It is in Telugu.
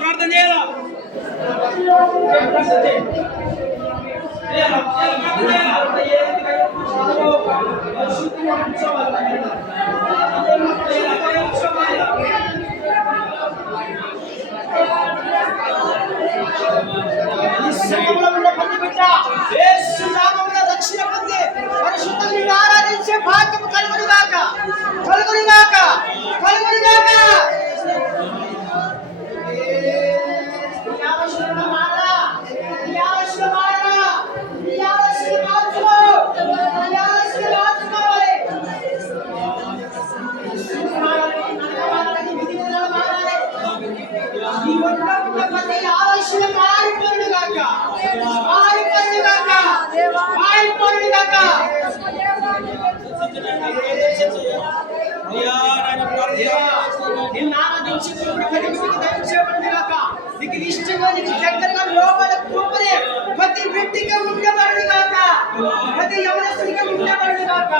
ప్రార్థన చేయాలా రక్షణ పొంది పరిశుద్ధులను ఆరాధించే భాగ్యం కలుగునుగాక కలుగునుగాక కలుగునుగాక. నీకు ఇష్టంగా నీకు దగ్గరగా లోపల కృపనే ప్రతి వ్యక్తిగా ఉండబడును గాక, ప్రతి యవనస్తునిగా ఉండబడును గాక.